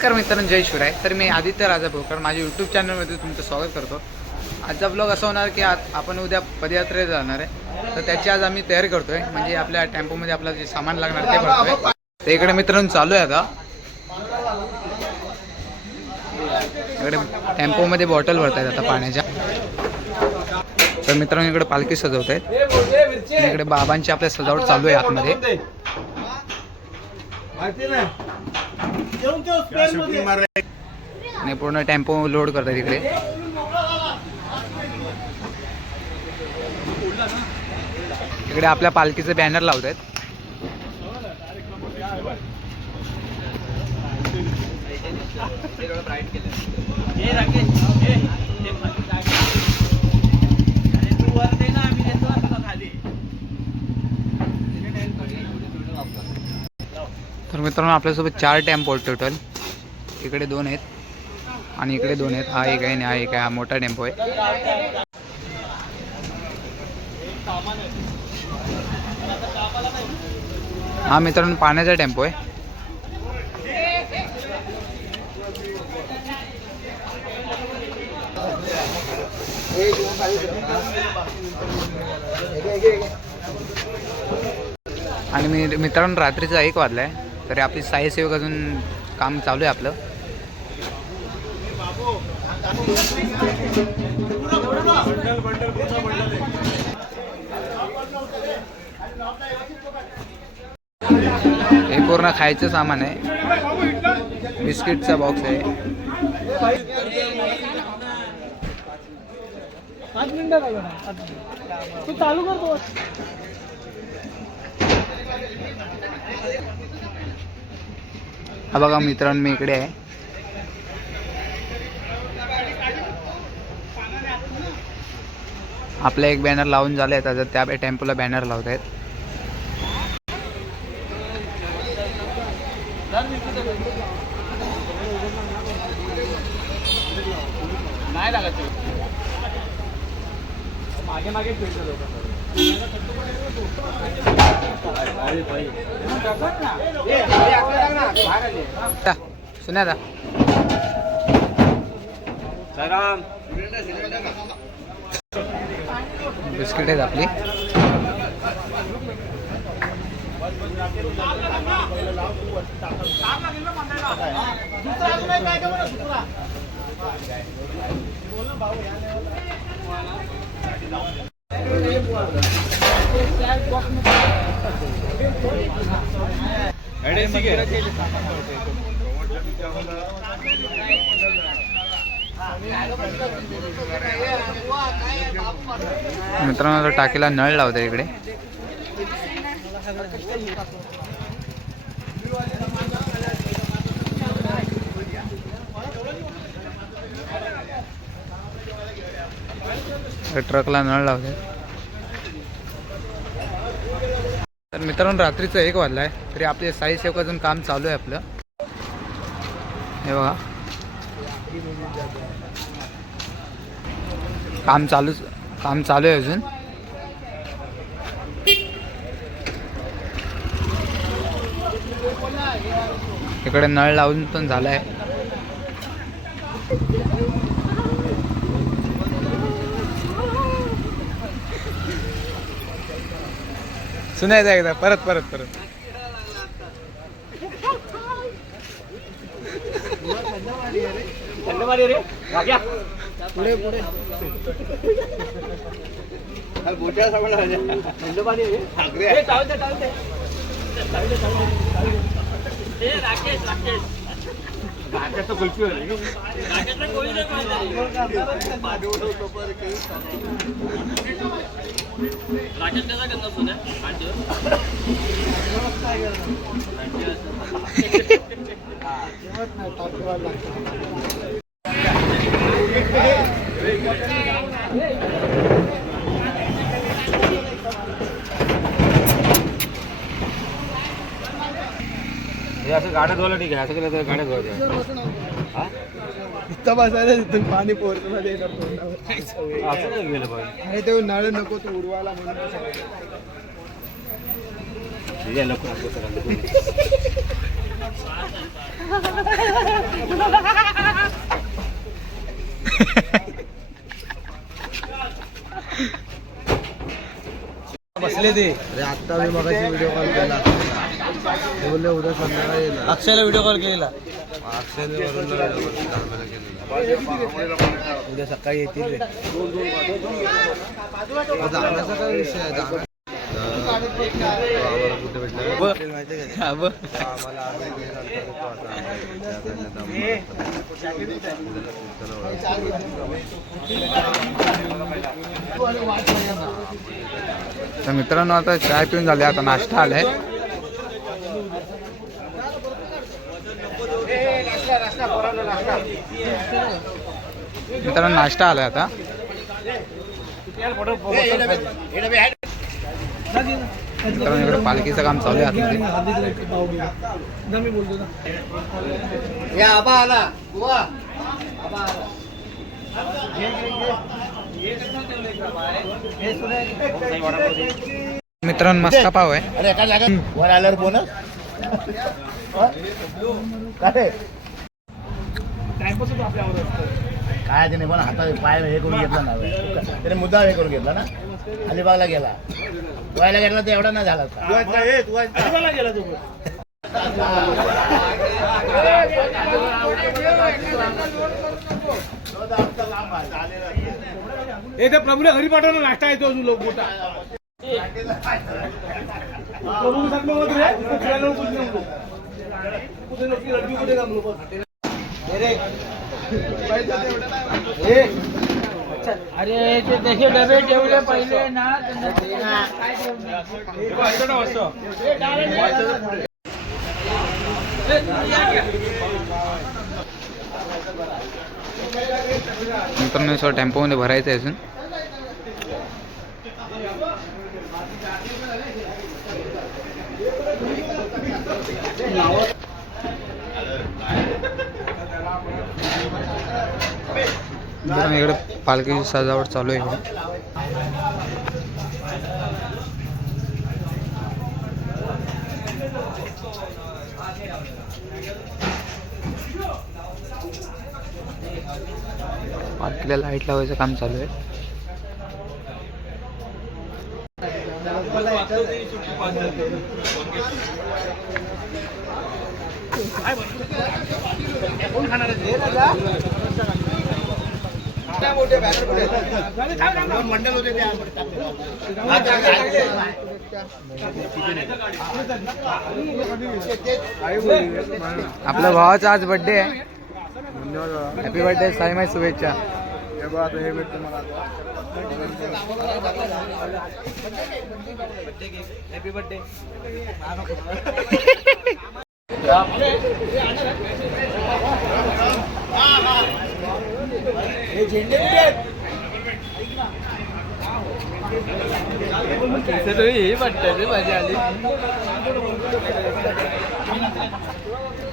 नमस्कार मित्रांनो जय शिवराय. तर मी आदित्य राजा भोकर माझ्या यूट्यूब चॅनलमध्ये तुमचं स्वागत करतो. आजचा ब्लॉग असा होणार की आज आपण उद्या पदयात्रेला जाणार आहे. तर त्याची आज आम्ही तयारी करतोय. म्हणजे आपल्या टेम्पोमध्ये आपलं जे सामान लागणार ते भरतोय. तर इकडे मित्रांनो चालू आहे आता. इकडे टेम्पोमध्ये बॉटल भरत आहेत आता पाण्याच्या. तर मित्रांनो इकडे पालखी सजवत आहेत आणि इकडे बाबांची आपल्या सजावट चालू आहे आतमध्ये. आणि पूर्ण टेम्पो लोड करतात इकडे इकडे आपल्या पालखीचे बॅनर लावत आहेत तर मित्रांनो आपल्यासोबत चार टेम्पो आहेत टोटल इकडे दोन आहेत आणि इकडे दोन आहेत. हा एक आहे आणि हा एक आहे. हा मोठा टेम्पो आहे. हा मित्रांनो पाण्याचा टेम्पो आहे. आणि मी मित्रांनो रात्रीचा एक वाजला आहे तरी आपली साई सेवक अजून काम चालू आहे आपलं. हे पूर्ण खायचं सामान आहे. बिस्किटचा बॉक्स आहे. पाच मिनिटं. तू चालू करतो हा बघा मित्रांनो मी इकडे आहे. आपला एक बॅनर लावून झालं आहे त्याचं त्या टेम्पोला बॅनर लावत आहेत नाही लागत मागे मागे फिरतो लोक दा, सुन्या दा. बिस्किट आहेत आपली. मित्रांनो आता टाकीला नळ लावते इकडे इकडे ट्रकला नळ लावते तर मित्रांनो रात्रीचं एक वाजला आहे तरी आपले साई सेवक अजून काम चालू आहे आपलं. हे बघा. काम चालूच काम चालू आहे अजून. इकडे नळ लावून पण झाला आहे सुनायचं एकदा परत परत परत. पुढे पुढे. राकेश, राकेश. राकेश हे असं गाड्या धुवायला ठीक आहे. असं केलं तर गाड्या धुवायच्या इतका बसायला तिथून पाणी पोरचं मध्ये अरे ते नळ नको तू उडवायला म्हणून बसले ते. अरे आत्ता मी मगाशी व्हिडिओ कॉल. केला बोलले उद्या संध्याकाळी अक्षयला व्हिडिओ कॉल केलेला. उद्या सकाळी येतील जाण्याचा काय विषय आहे जाणार तर मित्रांनो आता चाय पिऊन झाले आता नाश्ता आलाय. मित्रांनो नाश्ता आलाय आता. मित्रांनो इकडे पालखीचं काम चालू आहे आतमध्ये मित्रांनो मस्का पाव आहे. अरे काय लागत वर आल्यावर बोनस. काय काय ते नाही पण हाता पाय हे करून घेतला ना त्याने मुद्दा हे करून घेतला ना. अलिबागला गेला. व्हायला गेला तर एवढा नाही झाला अलिबागला गेला तू हे त्या घरी पाठवलं नाश्ता येतो अजून लोक मोठा. प्रभू के साथ में मत रहे अरे ते तसे डबे ठेवले पहिले ना मित्रांनो सर टेम्पोमध्ये भरायचं आहे अजून. मित्रांनो इकडे पालखीची सजावट चालू आहे. पालखीला लाइट लावायचं काम चालू आहे. मंडल आपल्या भावाचा आज बर्थडे आहे. हॅपी बर्थडे साईमाई शुभेच्छा. हे बघ हे भेटतं मला आता.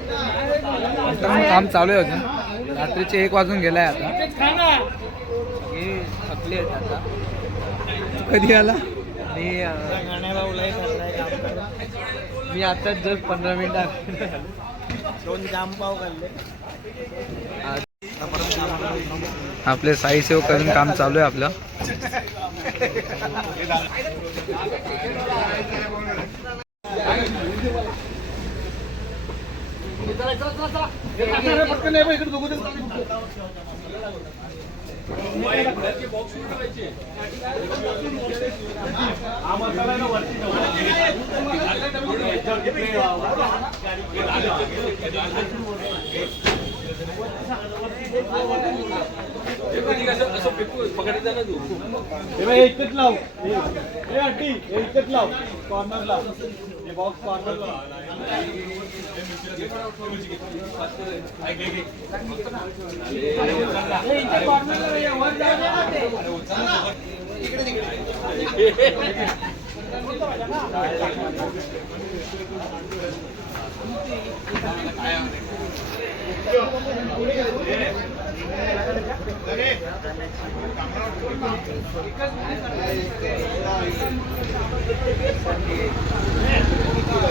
मित्रांनो काम चालू आहे अजून. रात्रीचे एक वाजून गेलाय आता. थकले आहेत आता. कधी आला? मी आता जस्ट पंधरा मिनिटात दोन जाम पाव खाल्ले. आपले साई सेवक करून काम चालू आहे आपलं. इतकंच लाव. हे हे हे इतकंच लाव. कॉर्नर लाव हे बॉक्स कॉर्नर लाव बुवा बुवा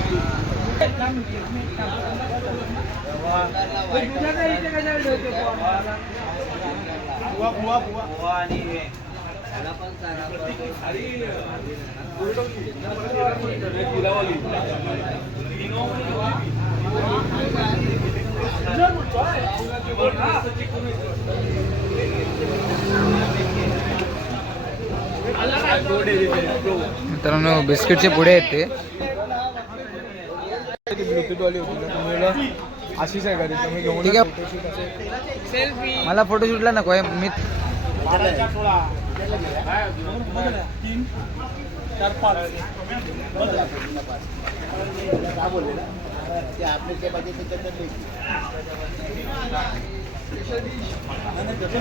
बुवा मित्रांनो बिस्किटचे पुढे आहेत ते ब्लूटूथवाली होती ना तुम्हाला अशीच आहे तुम्ही घेऊन ठीक आहे. मला फोटोशूटला नको आहे मी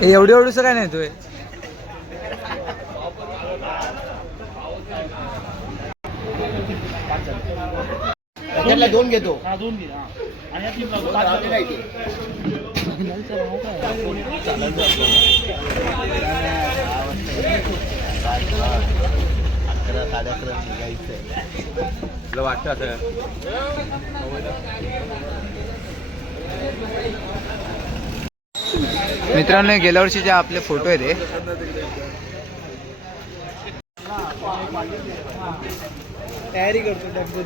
एवढं एवढंसं काय नाही तू त्याच्यातला दोन घेतो. हा दोन घे हा. आणि ते. अकरा साडे अकरा तुला वाटतं असं मित्रांनो गेल्या वर्षीचे आपले फोटो आहेत हे. तयारी करतो डब्बे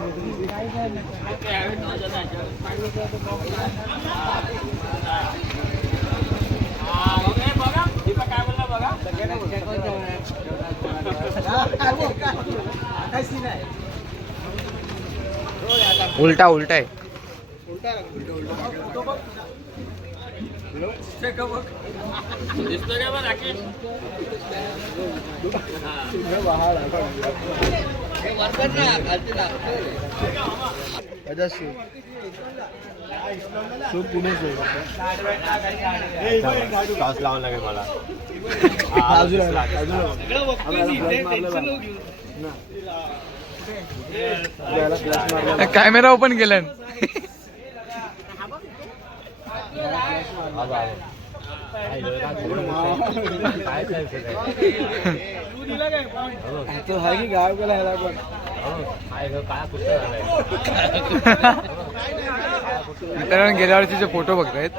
उलटा उलटा आहे त्याचा सूप सूप लागेल मला अजून कॅमेरा ओपन केलं काय काय तो की गाव गेला ह्याला पण मित्रांनो गेल्या वर्षीचे फोटो बघतायत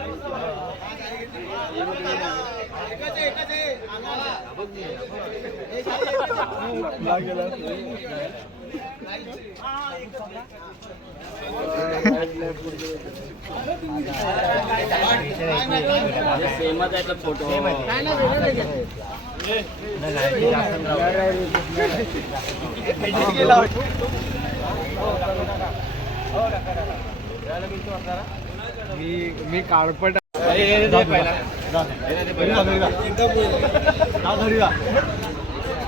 गेला मी मी काळपट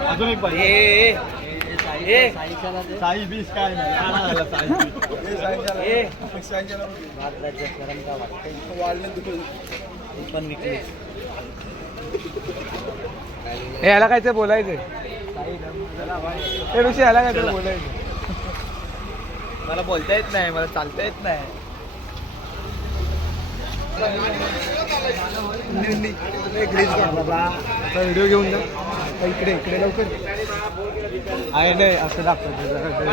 अजून एक पाहिजे साई बीस काय नाही. हे याला काय ते बोलायचं हे ऋषी याला काय ते बोलायचं मला बोलता येत नाही मला चालता येत नाही. व्हिडिओ घेऊन जा. इकडे इकडे लवकर. आहे नाही असं दाखवतो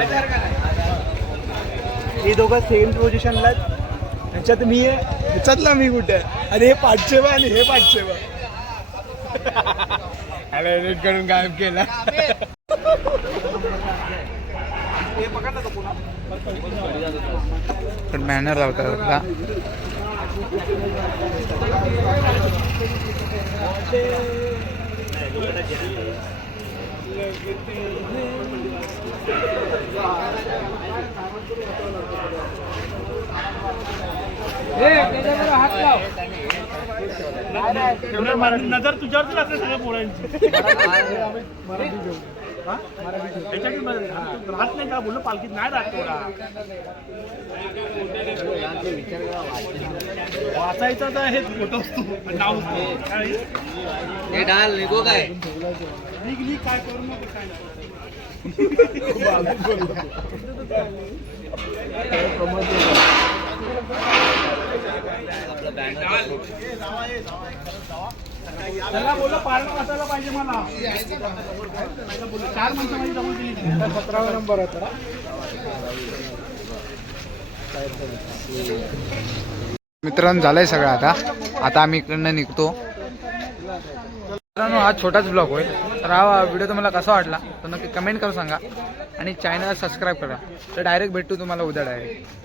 हे दोघं सेम पोझिशनला ह्याच्यात मी आहे ह्याच्यातला मी कुठे आहे? आणि हे पाचशे आणि हे पाचशे अरे एडिट करून गायब केला. पण बॅनर लावतात आता नजर तुझ्यावरच असते सगळ्या पोळ्यांची हा? हा. राहत नाही का बोललो पालखीत नाही राहत पोळा वाचायचा तर हे फोटो असतो नाव असतो काय? लिग लिग काय करू नको काय नाही. त्याला बोललो पारणं वाचायला पाहिजे मला. चार माणसं माझी जमा केली सतरावा नंबर होता मित्रांनो झालंय सगळं आता. आता आम्ही इकडनं निघतो. मित्रांनो हा छोटाच ब्लॉग होईल तर हा व्हिडिओ तुम्हाला कसा वाटला तर नक्की कमेंट करून सांगा. आणि चॅनल सबस्क्राईब करा. तर डायरेक्ट भेटतो तुम्हाला उद्या डायरेक्ट